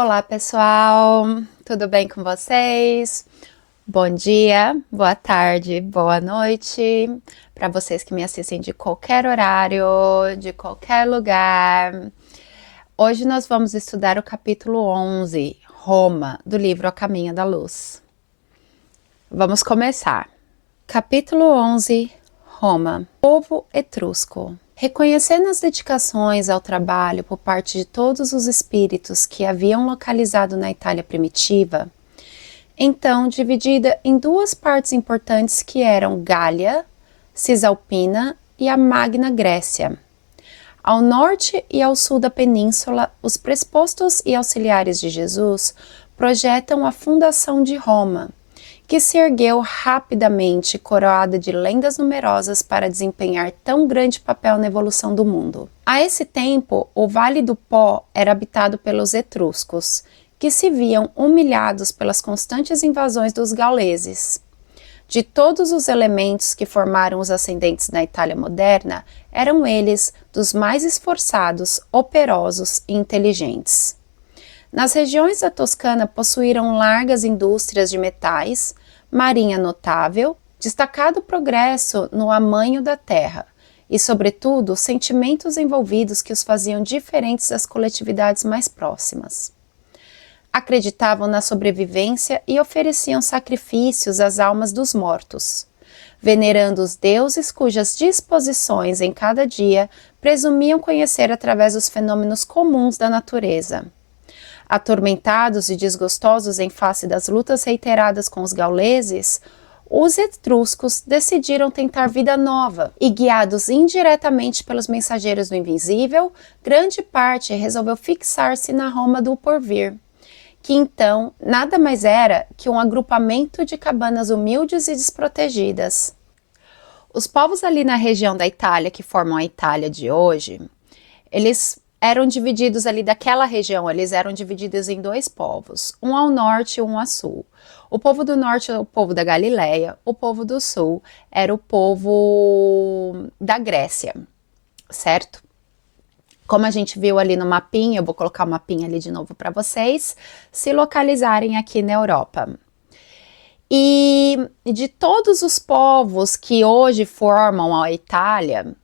Olá, pessoal! Tudo bem com vocês? Bom dia, boa tarde, boa noite para vocês que me assistem de qualquer horário, de qualquer lugar. Hoje nós vamos estudar o capítulo 11, Roma, do livro A Caminho da Luz. Vamos começar. Capítulo 11, Roma, povo etrusco. Reconhecendo as dedicações ao trabalho por parte de todos os espíritos que haviam localizado na Itália primitiva, então dividida em duas partes importantes que eram Gália, Cisalpina e a Magna Grécia. Ao norte e ao sul da península, os prespostos e auxiliares de Jesus projetam a fundação de Roma, que se ergueu rapidamente, coroada de lendas numerosas para desempenhar tão grande papel na evolução do mundo. A esse tempo, o Vale do Pó era habitado pelos etruscos, que se viam humilhados pelas constantes invasões dos gauleses. De todos os elementos que formaram os ascendentes na Itália moderna, eram eles dos mais esforçados, operosos e inteligentes. Nas regiões da Toscana possuíram largas indústrias de metais, marinha notável, destacado progresso no amanho da terra e, sobretudo, sentimentos envolvidos que os faziam diferentes das coletividades mais próximas. Acreditavam na sobrevivência e ofereciam sacrifícios às almas dos mortos, venerando os deuses cujas disposições em cada dia presumiam conhecer através dos fenômenos comuns da natureza. Atormentados e desgostosos em face das lutas reiteradas com os gauleses, os etruscos decidiram tentar vida nova e, guiados indiretamente pelos mensageiros do invisível, grande parte resolveu fixar-se na Roma do porvir, que então nada mais era que um agrupamento de cabanas humildes e desprotegidas. Os povos ali na região da Itália, que formam a Itália de hoje, eles eram divididos ali daquela região, eles eram divididos em dois povos, um ao norte e um ao sul. O povo do norte é o povo da Galileia, o povo do sul era o povo da Grécia, certo? Como a gente viu ali no mapinha, eu vou colocar o mapinha ali de novo para vocês se localizarem aqui na Europa. E de todos os povos que hoje formam a Itália,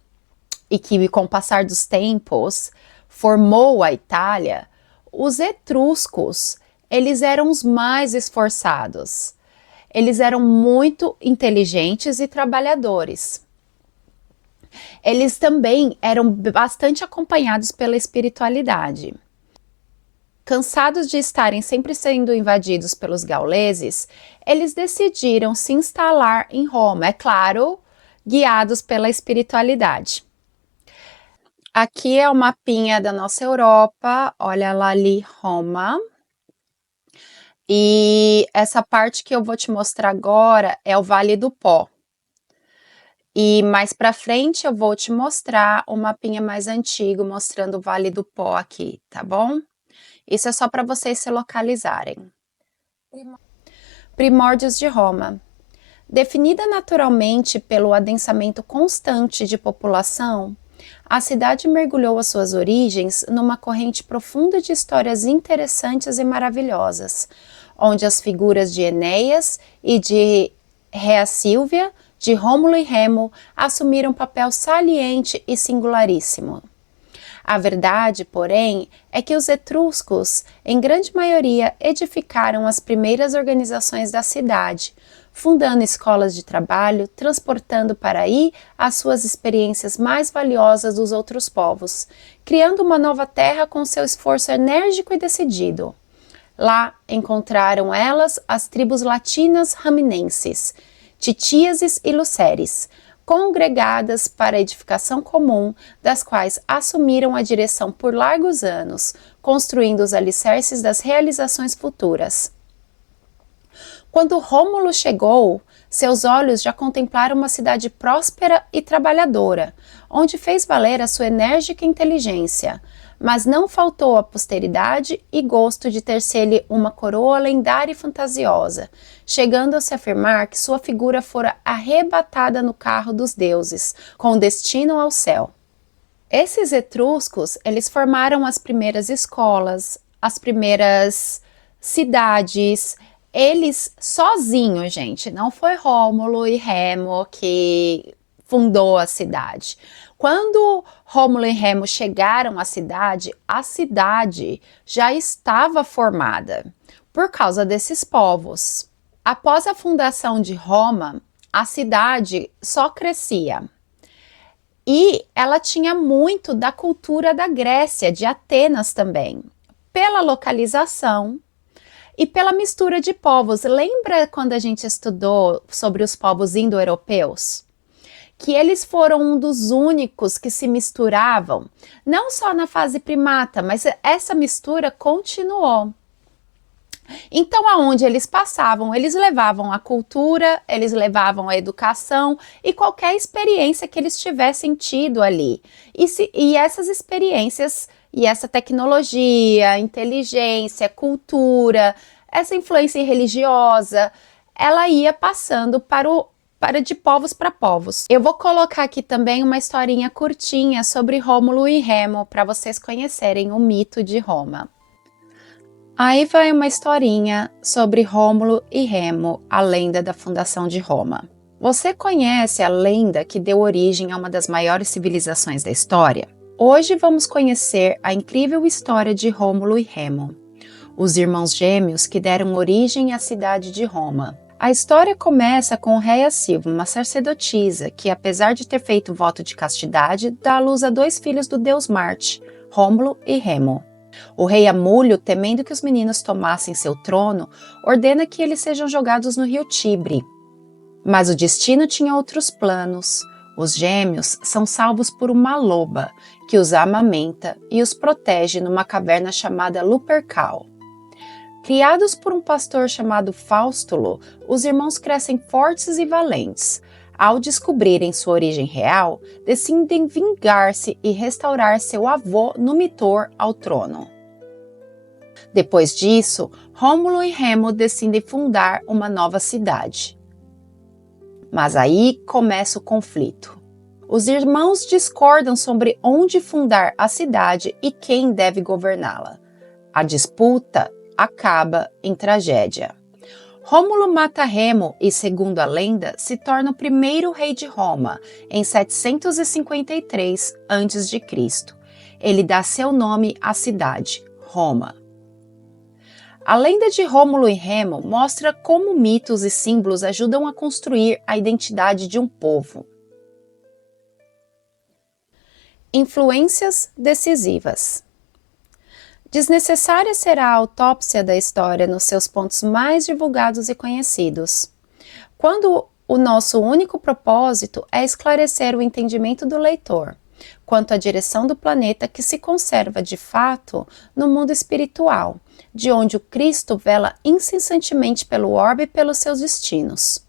e que com o passar dos tempos formou a Itália, os etruscos, eles eram os mais esforçados. Eles eram muito inteligentes e trabalhadores. Eles também eram bastante acompanhados pela espiritualidade. Cansados de estarem sempre sendo invadidos pelos gauleses, eles decidiram se instalar em Roma, é claro, guiados pela espiritualidade. Aqui é o mapinha da nossa Europa, olha lá ali, Roma. E essa parte que eu vou te mostrar agora é o Vale do Pó. E mais para frente eu vou te mostrar o mapinha mais antigo, mostrando o Vale do Pó aqui, tá bom? Isso é só para vocês se localizarem. Primórdios de Roma. Definida naturalmente pelo adensamento constante de população, a cidade mergulhou as suas origens numa corrente profunda de histórias interessantes e maravilhosas, onde as figuras de Enéas e de Rea Sílvia, de Rômulo e Remo, assumiram papel saliente e singularíssimo. A verdade, porém, é que os etruscos, em grande maioria, edificaram as primeiras organizações da cidade, fundando escolas de trabalho, transportando para aí as suas experiências mais valiosas dos outros povos, criando uma nova terra com seu esforço enérgico e decidido. Lá encontraram elas as tribos latinas raminenses, titíases e luceres, congregadas para a edificação comum, das quais assumiram a direção por largos anos, construindo os alicerces das realizações futuras. Quando Rômulo chegou, seus olhos já contemplaram uma cidade próspera e trabalhadora, onde fez valer a sua enérgica inteligência, mas não faltou a posteridade e gosto de ter-se-lhe uma coroa lendária e fantasiosa, chegando a se afirmar que sua figura fora arrebatada no carro dos deuses, com destino ao céu. Esses etruscos, eles formaram as primeiras escolas, as primeiras cidades, eles sozinhos, gente, não foi Rômulo e Remo que fundou a cidade. Quando Rômulo e Remo chegaram à cidade já estava formada por causa desses povos. Após a fundação de Roma, a cidade só crescia. E ela tinha muito da cultura da Grécia, de Atenas também, pela localização e pela mistura de povos. Lembra quando a gente estudou sobre os povos indo-europeus? Que eles foram um dos únicos que se misturavam, não só na fase primata, mas essa mistura continuou. Então, aonde eles passavam, eles levavam a cultura, eles levavam a educação e qualquer experiência que eles tivessem tido ali. E essas experiências e essa tecnologia, inteligência, cultura, essa influência religiosa, ela ia passando para de povos para povos. Eu vou colocar aqui também uma historinha curtinha sobre Rômulo e Remo para vocês conhecerem o mito de Roma. Aí vai uma historinha sobre Rômulo e Remo, a lenda da fundação de Roma. Você conhece a lenda que deu origem a uma das maiores civilizações da história? Hoje vamos conhecer a incrível história de Rômulo e Remo, os irmãos gêmeos que deram origem à cidade de Roma. A história começa com Réia Silva, uma sacerdotisa que, apesar de ter feito voto de castidade, dá à luz a 2 filhos do deus Marte, Rômulo e Remo. O rei Amulho, temendo que os meninos tomassem seu trono, ordena que eles sejam jogados no rio Tibre. Mas o destino tinha outros planos. Os gêmeos são salvos por uma loba, que os amamenta e os protege numa caverna chamada Lupercal. Criados por um pastor chamado Faustulo, os irmãos crescem fortes e valentes. Ao descobrirem sua origem real, decidem vingar-se e restaurar seu avô Numitor ao trono. Depois disso, Rômulo e Remo decidem fundar uma nova cidade. Mas aí começa o conflito. Os irmãos discordam sobre onde fundar a cidade e quem deve governá-la. A disputa acaba em tragédia. Rômulo mata Remo e, segundo a lenda, se torna o primeiro rei de Roma em 753 a.C. Ele dá seu nome à cidade, Roma. A lenda de Rômulo e Remo mostra como mitos e símbolos ajudam a construir a identidade de um povo. Influências decisivas. Desnecessária será a autópsia da história nos seus pontos mais divulgados e conhecidos, quando o nosso único propósito é esclarecer o entendimento do leitor quanto à direção do planeta que se conserva de fato no mundo espiritual, de onde o Cristo vela incessantemente pelo orbe e pelos seus destinos.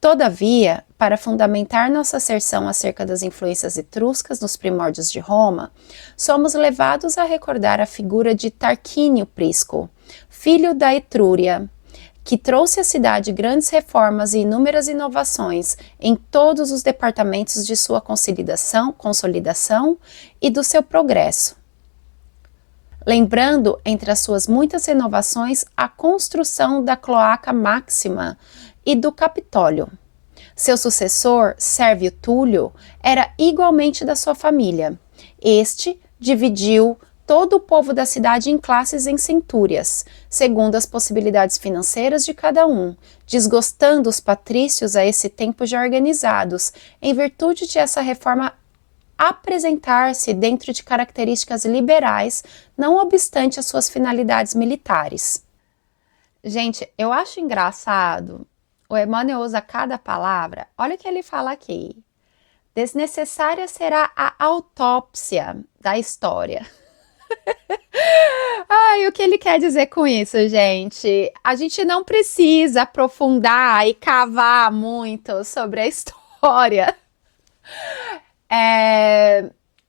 Todavia, para fundamentar nossa asserção acerca das influências etruscas nos primórdios de Roma, somos levados a recordar a figura de Tarquínio Prisco, filho da Etrúria, que trouxe à cidade grandes reformas e inúmeras inovações em todos os departamentos de sua consolidação e do seu progresso. Lembrando, entre as suas muitas renovações, a construção da Cloaca Máxima e do Capitólio. Seu sucessor, Sérvio Túlio, era igualmente da sua família. Este dividiu todo o povo da cidade em classes em centúrias, segundo as possibilidades financeiras de cada um, desgostando os patrícios a esse tempo já organizados, em virtude de essa reforma apresentar-se dentro de características liberais, não obstante as suas finalidades militares. Gente, eu acho engraçado, o Emmanuel usa cada palavra, olha o que ele fala aqui. Desnecessária será a autópsia da história. Ai, o que ele quer dizer com isso, gente? A gente não precisa aprofundar e cavar muito sobre a história.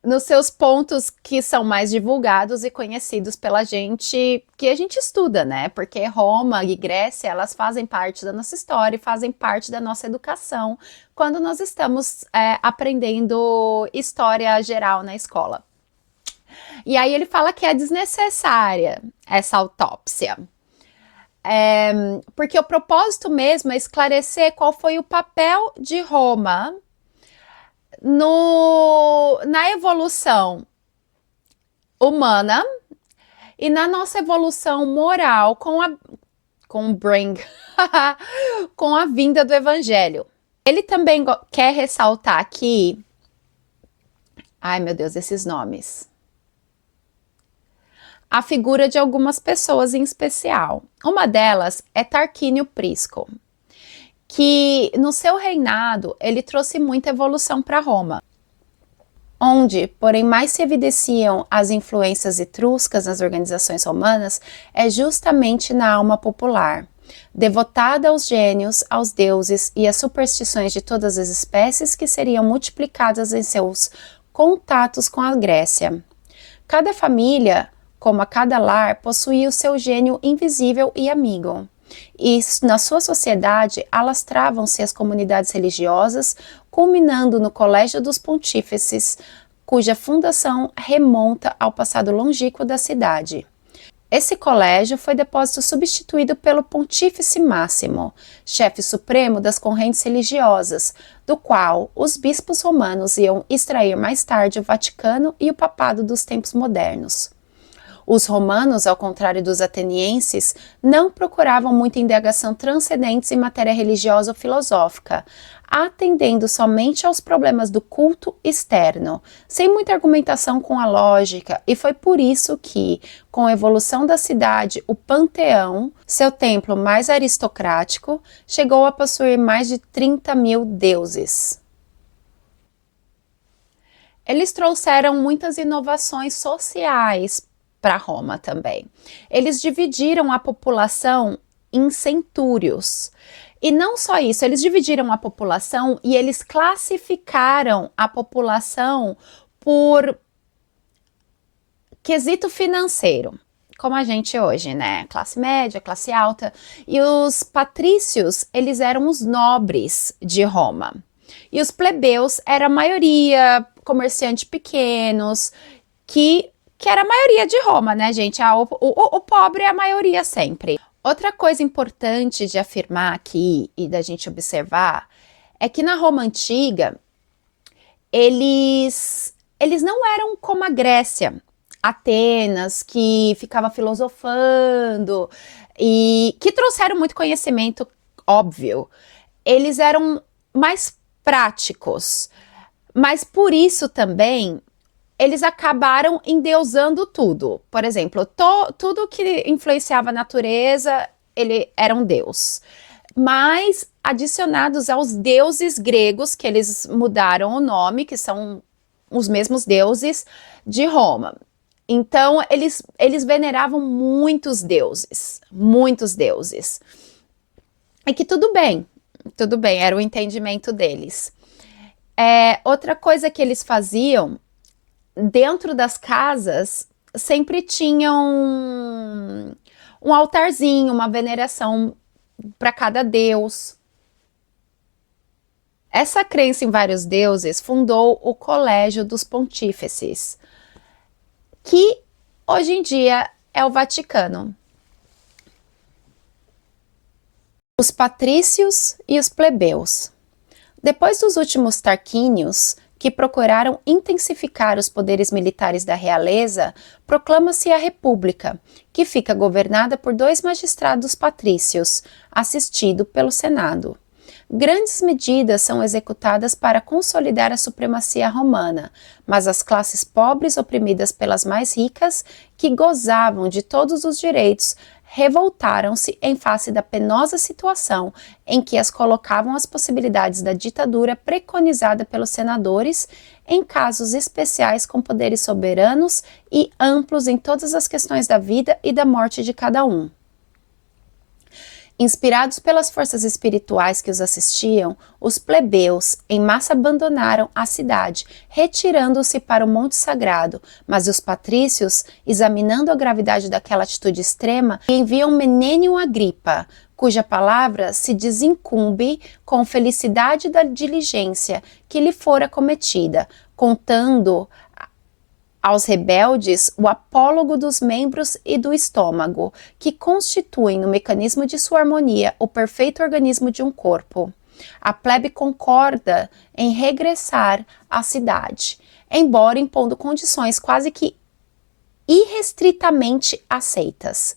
Nos seus pontos que são mais divulgados e conhecidos pela gente, que a gente estuda, né? Porque Roma e Grécia, elas fazem parte da nossa história e fazem parte da nossa educação quando nós estamos aprendendo história geral na escola. E aí ele fala que é desnecessária essa autópsia. Porque o propósito mesmo é esclarecer qual foi o papel de Roma na evolução humana e na nossa evolução moral com a vinda do evangelho. Ele também quer ressaltar aqui, ai meu Deus, esses nomes, a figura de algumas pessoas em especial. Uma delas é Tarquínio Prisco, que no seu reinado ele trouxe muita evolução para Roma. Onde, porém, mais se evidenciam as influências etruscas nas organizações romanas é justamente na alma popular, devotada aos gênios, aos deuses e às superstições de todas as espécies que seriam multiplicadas em seus contatos com a Grécia. Cada família, como a cada lar, possuía o seu gênio invisível e amigo. E na sua sociedade alastravam-se as comunidades religiosas, culminando no Colégio dos Pontífices, cuja fundação remonta ao passado longínquo da cidade. Esse colégio foi depois substituído pelo Pontífice Máximo, chefe supremo das correntes religiosas, do qual os bispos romanos iam extrair mais tarde o Vaticano e o papado dos tempos modernos. Os romanos, ao contrário dos atenienses, não procuravam muita indagação transcendente em matéria religiosa ou filosófica, atendendo somente aos problemas do culto externo, sem muita argumentação com a lógica, e foi por isso que, com a evolução da cidade, o Panteão, seu templo mais aristocrático, chegou a possuir mais de 30 mil deuses. Eles trouxeram muitas inovações sociais para Roma também. Eles dividiram a população em centúrios. E não só isso, eles dividiram a população e eles classificaram a população por quesito financeiro, como a gente hoje, né? Classe média, classe alta. E os patrícios, eles eram os nobres de Roma. E os plebeus era a maioria, comerciantes pequenos, que era a maioria de Roma, né, gente? O pobre é a maioria sempre. Outra coisa importante de afirmar aqui e da gente observar é que na Roma Antiga, eles não eram como a Grécia, Atenas, que ficava filosofando e que trouxeram muito conhecimento, óbvio. Eles eram mais práticos, mas por isso também eles acabaram endeusando tudo. Por exemplo, tudo que influenciava a natureza, ele era um deus. Mas adicionados aos deuses gregos, que eles mudaram o nome, que são os mesmos deuses de Roma. Então, eles veneravam muitos deuses. E que tudo bem, era o entendimento deles. Outra coisa que eles faziam dentro das casas sempre tinham um altarzinho, uma veneração para cada deus. Essa crença em vários deuses fundou o Colégio dos Pontífices, que hoje em dia é o Vaticano. Os patrícios e os plebeus. Depois dos últimos Tarquínios, que procuraram intensificar os poderes militares da realeza, proclama-se a República, que fica governada por 2 magistrados patrícios, assistido pelo Senado. Grandes medidas são executadas para consolidar a supremacia romana, mas as classes pobres oprimidas pelas mais ricas, que gozavam de todos os direitos, revoltaram-se em face da penosa situação em que as colocavam as possibilidades da ditadura preconizada pelos senadores em casos especiais com poderes soberanos e amplos em todas as questões da vida e da morte de cada um. Inspirados pelas forças espirituais que os assistiam, os plebeus em massa abandonaram a cidade, retirando-se para o Monte Sagrado, mas os patrícios, examinando a gravidade daquela atitude extrema, enviam Menênio Agripa, cuja palavra se desincumbe com felicidade da diligência que lhe fora cometida, contando aos rebeldes o apólogo dos membros e do estômago, que constituem no mecanismo de sua harmonia o perfeito organismo de um corpo. A plebe concorda em regressar à cidade, embora impondo condições quase que irrestritamente aceitas.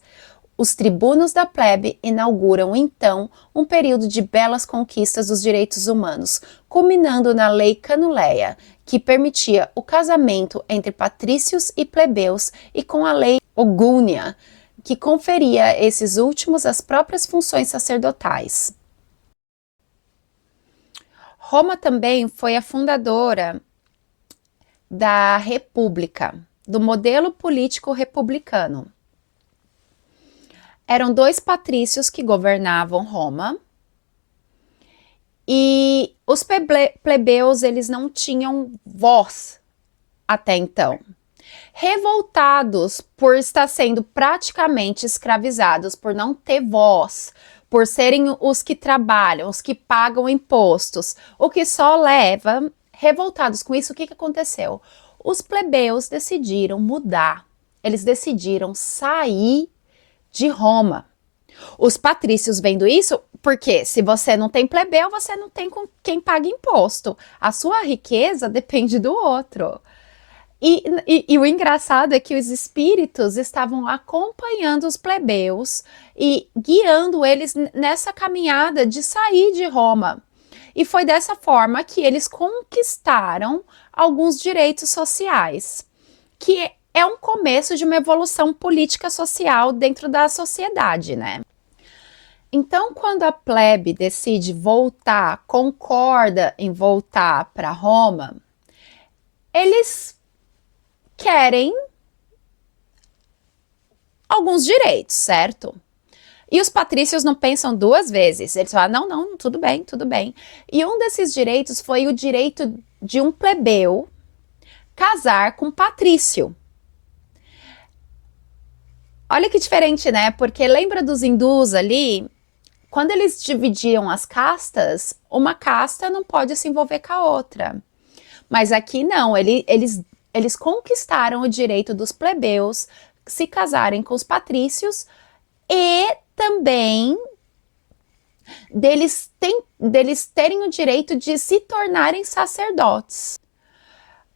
Os tribunos da plebe inauguram, então, um período de belas conquistas dos direitos humanos, culminando na Lei Canuleia, que permitia o casamento entre patrícios e plebeus, e com a Lei Ogúnia, que conferia a esses últimos as próprias funções sacerdotais. Roma também foi a fundadora da República, do modelo político republicano. Eram dois patrícios que governavam Roma e os plebeus eles não tinham voz até então. Revoltados por estar sendo praticamente escravizados, por não ter voz, por serem os que trabalham, os que pagam impostos, o que só leva, revoltados com isso, o que aconteceu? Os plebeus decidiram mudar, eles decidiram sair de Roma. Os patrícios vendo isso, porque se você não tem plebeu, você não tem com quem paga imposto. A sua riqueza depende do outro. E o engraçado é que os espíritos estavam acompanhando os plebeus e guiando eles nessa caminhada de sair de Roma. E foi dessa forma que eles conquistaram alguns direitos sociais, que é um começo de uma evolução política social dentro da sociedade, né? Então, quando a plebe decide voltar, concorda em voltar para Roma, eles querem alguns direitos, certo? E os patrícios não pensam duas vezes. Eles falam, não, não, tudo bem, tudo bem. E um desses direitos foi o direito de um plebeu casar com um patrício. Olha que diferente, né? Porque lembra dos hindus ali? Quando eles dividiam as castas, uma casta não pode se envolver com a outra. Mas aqui não, eles conquistaram o direito dos plebeus se casarem com os patrícios e também deles terem o direito de se tornarem sacerdotes.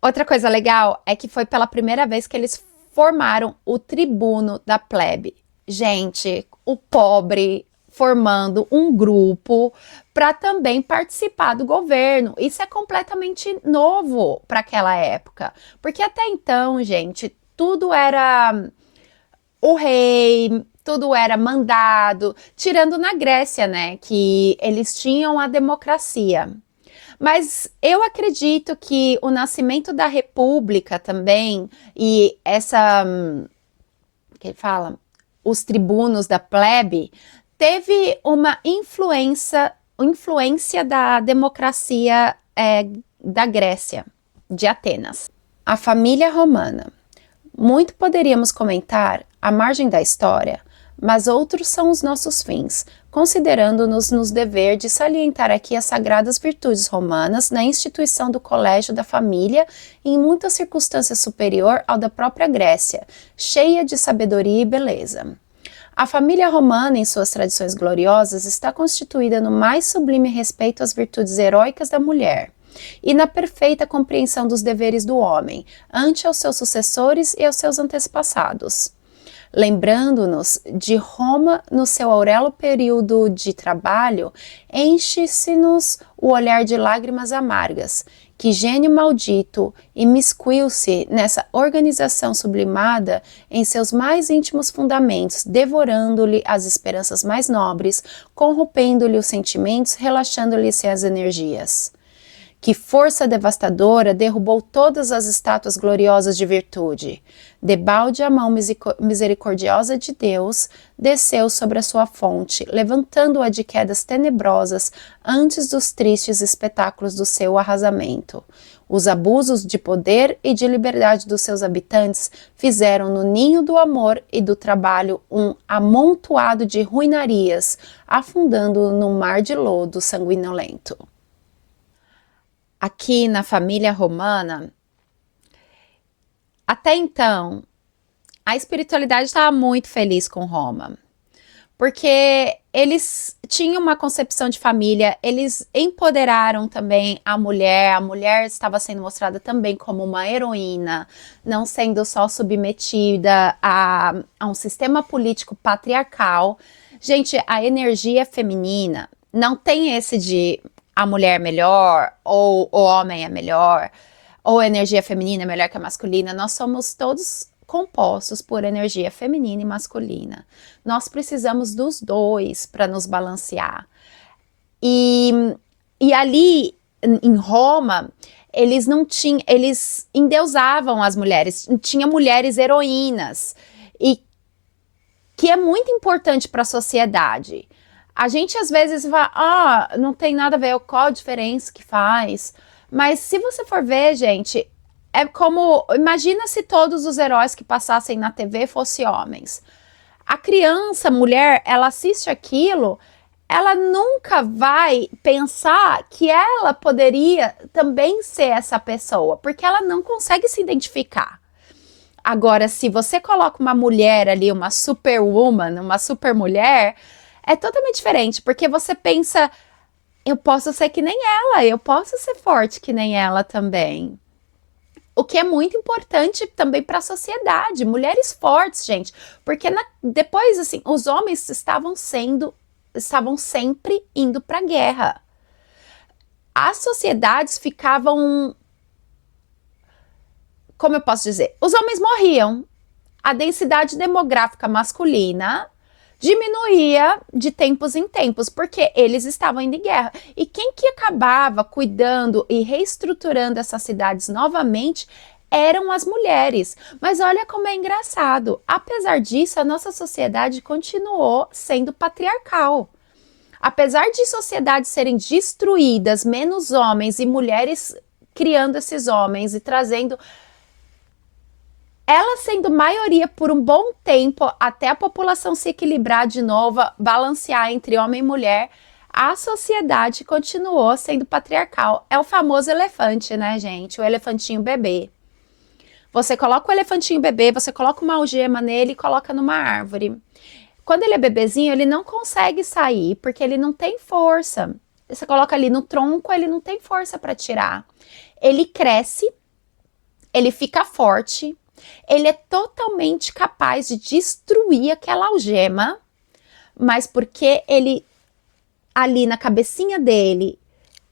Outra coisa legal é que foi pela primeira vez que eles formaram o tribuno da plebe. Gente, o pobre formando um grupo para também participar do governo. Isso é completamente novo para aquela época, porque até então, gente, tudo era o rei, tudo era mandado, tirando na Grécia, né, que eles tinham a democracia. Mas eu acredito que o nascimento da República também e que fala, os tribunos da plebe teve uma influência da democracia da Grécia, de Atenas. A família romana. Muito poderíamos comentar à margem da história, mas outros são os nossos fins, considerando-nos nos dever de salientar aqui as sagradas virtudes romanas na instituição do colégio da família e em muitas circunstâncias superior ao da própria Grécia, cheia de sabedoria e beleza. A família romana, em suas tradições gloriosas, está constituída no mais sublime respeito às virtudes heróicas da mulher e na perfeita compreensão dos deveres do homem, ante aos seus sucessores e aos seus antepassados. Lembrando-nos de Roma no seu aurelo período de trabalho, enche-se-nos o olhar de lágrimas amargas, que gênio maldito imiscuiu-se nessa organização sublimada em seus mais íntimos fundamentos, devorando-lhe as esperanças mais nobres, corrompendo-lhe os sentimentos, relaxando-lhe-se as energias. Que força devastadora derrubou todas as estátuas gloriosas de virtude. Debalde a mão misericordiosa de Deus desceu sobre a sua fonte, levantando-a de quedas tenebrosas antes dos tristes espetáculos do seu arrasamento. Os abusos de poder e de liberdade dos seus habitantes fizeram no ninho do amor e do trabalho um amontoado de ruinarias, afundando-o num mar de lodo sanguinolento. Aqui na família romana, Até então, a espiritualidade estava muito feliz com Roma, porque eles tinham uma concepção de família, eles empoderaram também a mulher estava sendo mostrada também como uma heroína, não sendo só submetida a um sistema político patriarcal. Gente, a energia feminina não tem esse de a mulher é melhor ou o homem é melhor ou a energia feminina é melhor que a masculina. Nós somos todos compostos por energia feminina e masculina. Nós precisamos dos dois para nos balancear. E, e ali em Roma, eles não tinham, eles endeusavam as mulheres, tinha mulheres heroínas, e que é muito importante para a sociedade. A gente às vezes fala, não tem nada a ver, qual a diferença que faz? Mas se você for ver, gente, é como, imagina se todos os heróis que passassem na TV fossem homens. A criança, a mulher, ela assiste aquilo, ela nunca vai pensar que ela poderia também ser essa pessoa, porque ela não consegue se identificar. Agora, se você coloca uma mulher ali, uma superwoman, uma supermulher, é totalmente diferente, porque você pensa, eu posso ser que nem ela, eu posso ser forte que nem ela também. O que é muito importante também para a sociedade, mulheres fortes, gente, porque depois, assim, os homens estavam sempre indo para a guerra. As sociedades ficavam, como eu posso dizer, os homens morriam, a densidade demográfica masculina diminuía de tempos em tempos, porque eles estavam indo em guerra. E quem que acabava cuidando e reestruturando essas cidades novamente eram as mulheres. Mas olha como é engraçado. Apesar disso, a nossa sociedade continuou sendo patriarcal. Apesar de sociedades serem destruídas, menos homens e mulheres criando esses homens e trazendo ela sendo maioria por um bom tempo, até a população se equilibrar de novo, balancear entre homem e mulher, a sociedade continuou sendo patriarcal. É o famoso elefante, né, gente? O elefantinho bebê. Você coloca o elefantinho bebê, você coloca uma algema nele e coloca numa árvore. Quando ele é bebezinho, ele não consegue sair, porque ele não tem força. Você coloca ali no tronco, ele não tem força para tirar. Ele cresce, ele fica forte, ele é totalmente capaz de destruir aquela algema, mas porque ele, ali na cabecinha dele,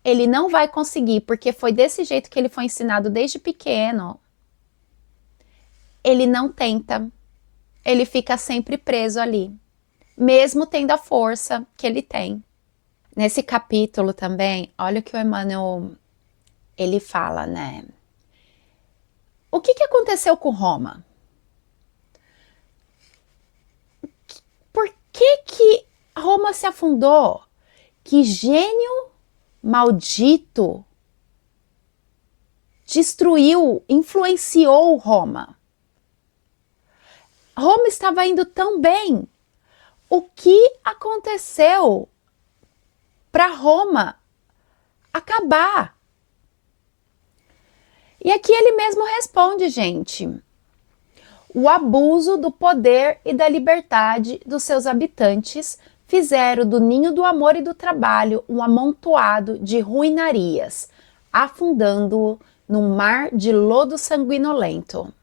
ele não vai conseguir, porque foi desse jeito que ele foi ensinado desde pequeno, ele não tenta, ele fica sempre preso ali, mesmo tendo a força que ele tem. Nesse capítulo também, olha o que o Emmanuel, ele fala, né? O que aconteceu com Roma? Por que Roma se afundou? Que gênio maldito destruiu, influenciou Roma. Roma estava indo tão bem. O que aconteceu para Roma acabar? E aqui ele mesmo responde, gente. O abuso do poder e da liberdade dos seus habitantes fizeram do ninho do amor e do trabalho um amontoado de ruinarias, afundando-o num mar de lodo sanguinolento.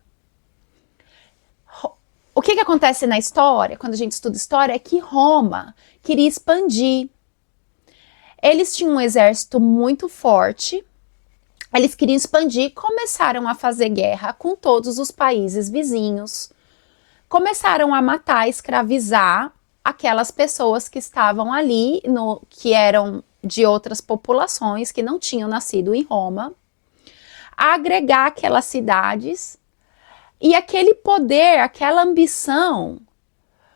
O que acontece na história, quando a gente estuda história, é que Roma queria expandir. Eles tinham um exército muito forte, eles queriam expandir, começaram a fazer guerra com todos os países vizinhos, começaram a matar, escravizar aquelas pessoas que estavam ali, que eram de outras populações, que não tinham nascido em Roma, a agregar aquelas cidades, e aquele poder, aquela ambição,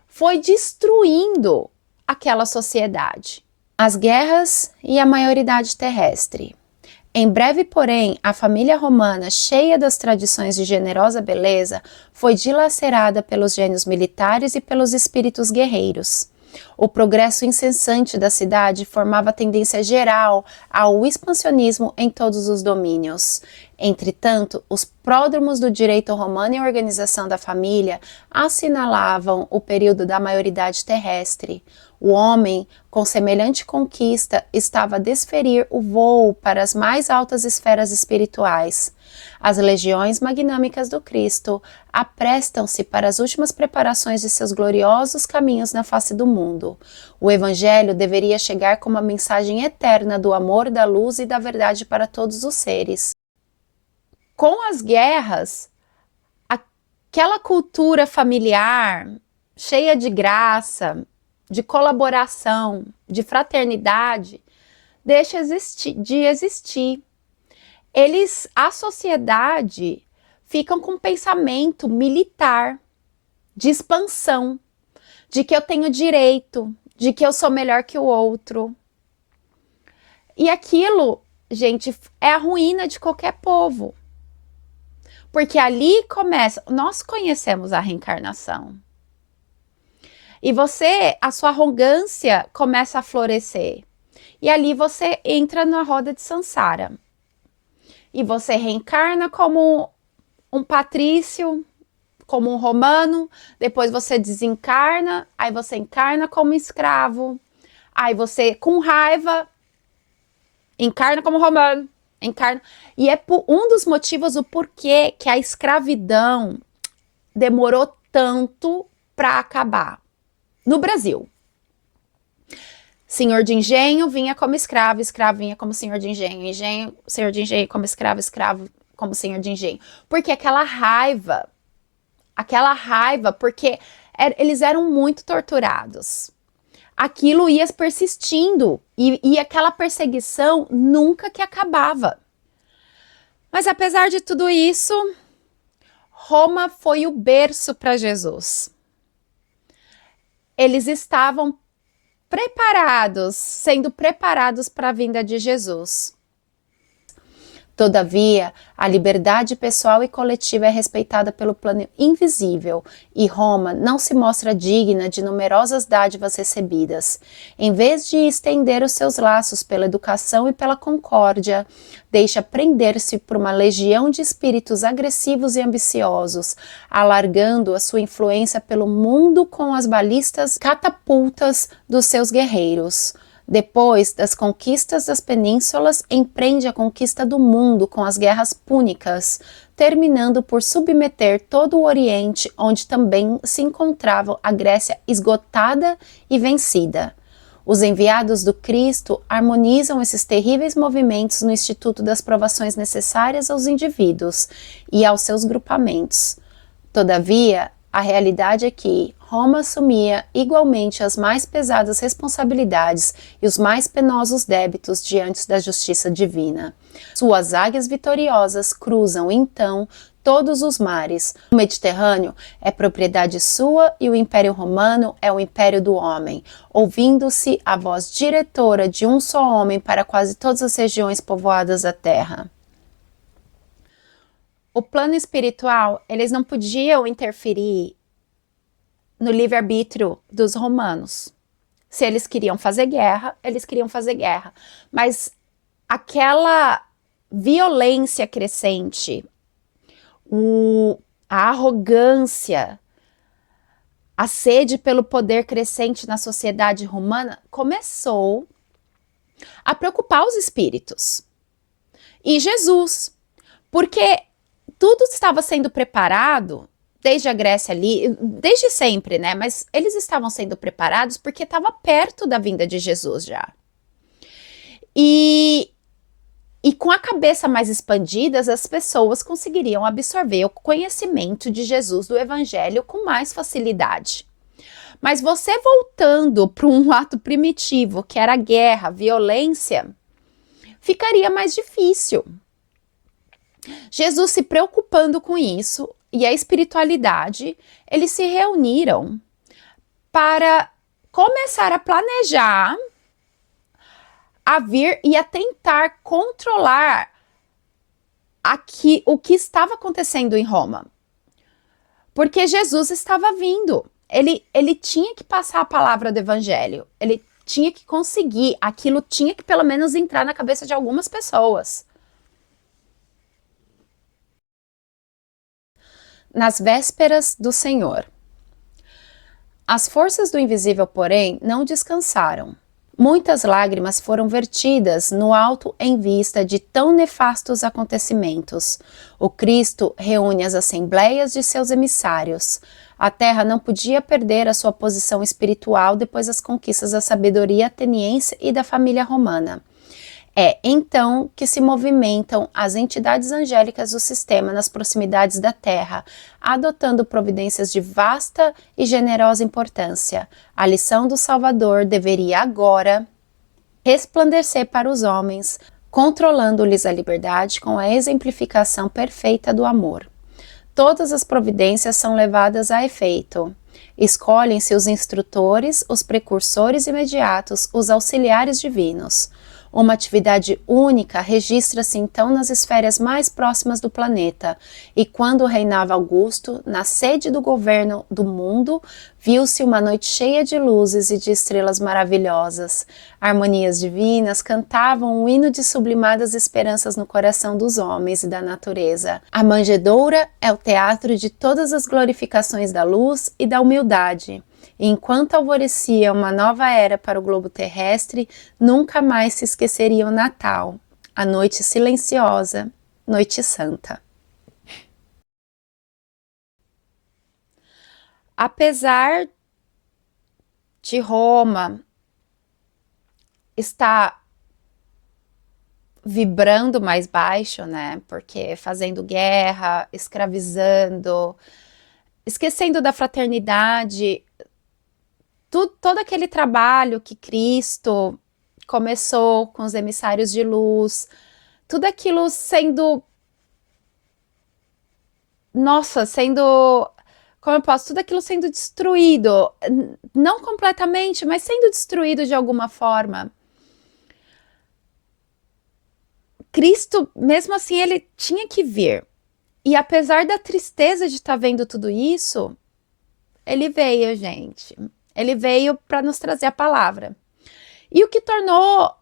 foi destruindo aquela sociedade. As guerras e a maioridade terrestre. Em breve, porém, a família romana, cheia das tradições de generosa beleza, foi dilacerada pelos gênios militares e pelos espíritos guerreiros. O progresso incessante da cidade formava a tendência geral ao expansionismo em todos os domínios. Entretanto, os pródromos do direito romano e a organização da família assinalavam o período da maioridade terrestre. O homem, com semelhante conquista, estava a desferir o voo para as mais altas esferas espirituais. As legiões magnâmicas do Cristo aprestam-se para as últimas preparações de seus gloriosos caminhos na face do mundo. O Evangelho deveria chegar como a mensagem eterna do amor, da luz e da verdade para todos os seres. Com as guerras, aquela cultura familiar, cheia de graça, de colaboração, de fraternidade, deixa de existir. A sociedade ficam com um pensamento militar, de expansão, de que eu tenho direito, de que eu sou melhor que o outro. E aquilo, gente, é a ruína de qualquer povo. Porque ali começa, nós conhecemos a reencarnação. E a sua arrogância começa a florescer. E ali você entra na roda de Sansara. E você reencarna como um patrício, como um romano, depois você desencarna, aí você encarna como escravo, aí você, com raiva, encarna como romano, encarna. E é um dos motivos o porquê que a escravidão demorou tanto para acabar no Brasil. Senhor de engenho vinha como escravo, escravo vinha como senhor de engenho, engenho, senhor de engenho como escravo, escravo como senhor de engenho. Porque aquela raiva, porque eles eram muito torturados. Aquilo ia persistindo e aquela perseguição nunca que acabava. Mas apesar de tudo isso, Roma foi o berço para Jesus. Eles estavam sendo preparados para a vinda de Jesus. Todavia, a liberdade pessoal e coletiva é respeitada pelo plano invisível e Roma não se mostra digna de numerosas dádivas recebidas. Em vez de estender os seus laços pela educação e pela concórdia, deixa prender-se por uma legião de espíritos agressivos e ambiciosos, alargando a sua influência pelo mundo com as balistas catapultas dos seus guerreiros. Depois das conquistas das penínsulas, empreende a conquista do mundo com as guerras púnicas, terminando por submeter todo o Oriente, onde também se encontrava a Grécia esgotada e vencida. Os enviados do Cristo harmonizam esses terríveis movimentos no Instituto das Provações necessárias aos indivíduos e aos seus grupamentos. Todavia, a realidade é que Roma assumia igualmente as mais pesadas responsabilidades e os mais penosos débitos diante da justiça divina. Suas águias vitoriosas cruzam, então, todos os mares. O Mediterrâneo é propriedade sua e o Império Romano é o império do homem, ouvindo-se a voz diretora de um só homem para quase todas as regiões povoadas da terra. O plano espiritual, eles não podiam interferir no livre-arbítrio dos romanos. Se eles queriam fazer guerra, eles queriam fazer guerra. Mas aquela violência crescente, a arrogância, a sede pelo poder crescente na sociedade romana começou a preocupar os espíritos. E Jesus, porque tudo estava sendo preparado, desde a Grécia ali, desde sempre, né? Mas eles estavam sendo preparados porque estava perto da vinda de Jesus já. E com a cabeça mais expandida, as pessoas conseguiriam absorver o conhecimento de Jesus, do Evangelho, com mais facilidade. Mas você voltando para um ato primitivo, que era a guerra, a violência, ficaria mais difícil. Jesus se preocupando com isso e a espiritualidade, eles se reuniram para começar a planejar, a vir e a tentar controlar o que estava acontecendo em Roma. Porque Jesus estava vindo. Ele tinha que passar a palavra do evangelho. Ele tinha que conseguir. Aquilo tinha que pelo menos entrar na cabeça de algumas pessoas. Nas vésperas do Senhor. As forças do invisível, porém, não descansaram. Muitas lágrimas foram vertidas no alto em vista de tão nefastos acontecimentos. O Cristo reúne as assembleias de seus emissários. A terra não podia perder a sua posição espiritual depois das conquistas da sabedoria ateniense e da família romana. É então que se movimentam as entidades angélicas do sistema nas proximidades da Terra, adotando providências de vasta e generosa importância. A lição do Salvador deveria agora resplandecer para os homens, controlando-lhes a liberdade com a exemplificação perfeita do amor. Todas as providências são levadas a efeito. Escolhem-se os instrutores, os precursores imediatos, os auxiliares divinos. Uma atividade única registra-se então nas esferas mais próximas do planeta, e quando reinava Augusto, na sede do governo do mundo, viu-se uma noite cheia de luzes e de estrelas maravilhosas. Harmonias divinas cantavam um hino de sublimadas esperanças no coração dos homens e da natureza. A manjedoura é o teatro de todas as glorificações da luz e da humildade. E enquanto alvorecia uma nova era para o globo terrestre, nunca mais se esqueceria o Natal, a noite silenciosa, noite santa. Apesar de Roma estar vibrando mais baixo, né? Porque fazendo guerra, escravizando, esquecendo da fraternidade, todo aquele trabalho que Cristo começou com os emissários de luz, tudo aquilo sendo, nossa, sendo, como eu posso, tudo aquilo sendo destruído, não completamente, mas sendo destruído de alguma forma. Cristo, mesmo assim, ele tinha que vir. E apesar da tristeza de estar vendo tudo isso, ele veio, gente. Ele veio para nos trazer a palavra. E o que tornou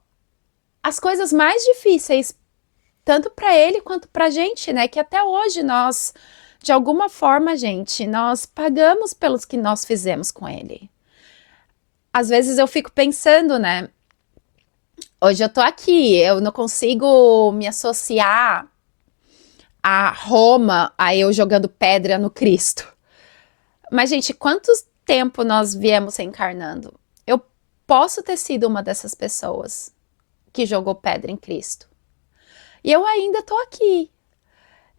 as coisas mais difíceis, tanto para ele quanto para a gente, né? Que até hoje nós, de alguma forma, gente, nós pagamos pelos que nós fizemos com ele. Às vezes eu fico pensando, né? Hoje eu tô aqui, eu não consigo me associar a Roma, a eu jogando pedra no Cristo. Mas, gente, quanto tempo nós viemos reencarnando? Eu posso ter sido uma dessas pessoas que jogou pedra em Cristo. E eu ainda tô aqui,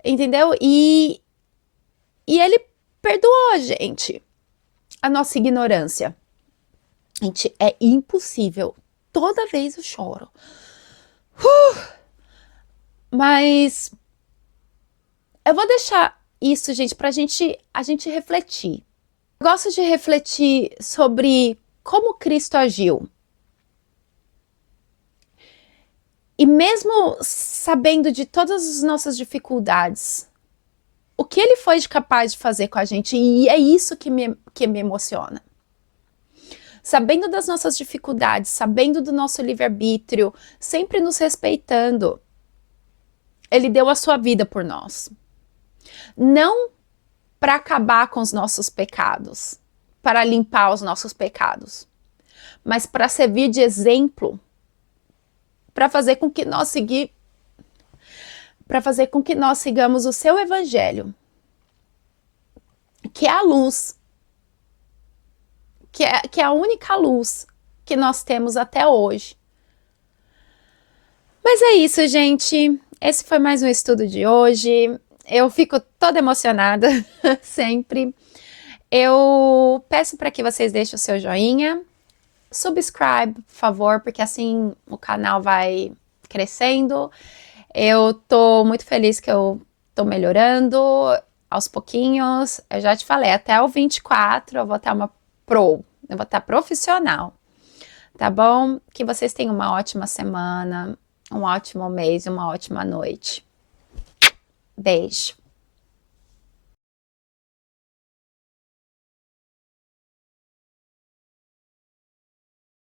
entendeu? E ele perdoou a gente, a nossa ignorância. Gente, é impossível. Toda vez eu choro. Mas eu vou deixar isso, gente, pra a gente refletir. Eu gosto de refletir sobre como Cristo agiu. E mesmo sabendo de todas as nossas dificuldades, o que ele foi capaz de fazer com a gente, e é isso que me emociona. Sabendo das nossas dificuldades, sabendo do nosso livre-arbítrio, sempre nos respeitando, ele deu a sua vida por nós. Não para acabar com os nossos pecados, para limpar os nossos pecados, mas para servir de exemplo, para fazer com que nós sigamos o seu evangelho, que é a luz, que é a única luz que nós temos até hoje. Mas é isso, gente. Esse foi mais um estudo de hoje. Eu fico toda emocionada, sempre. Eu peço para que vocês deixem o seu joinha, subscribe, por favor, porque assim o canal vai crescendo. Eu tô muito feliz que eu tô melhorando aos pouquinhos. Eu já te falei, até o 24 eu vou estar eu vou estar profissional, tá bom? Que vocês tenham uma ótima semana, um ótimo mês e uma ótima noite. Beijo.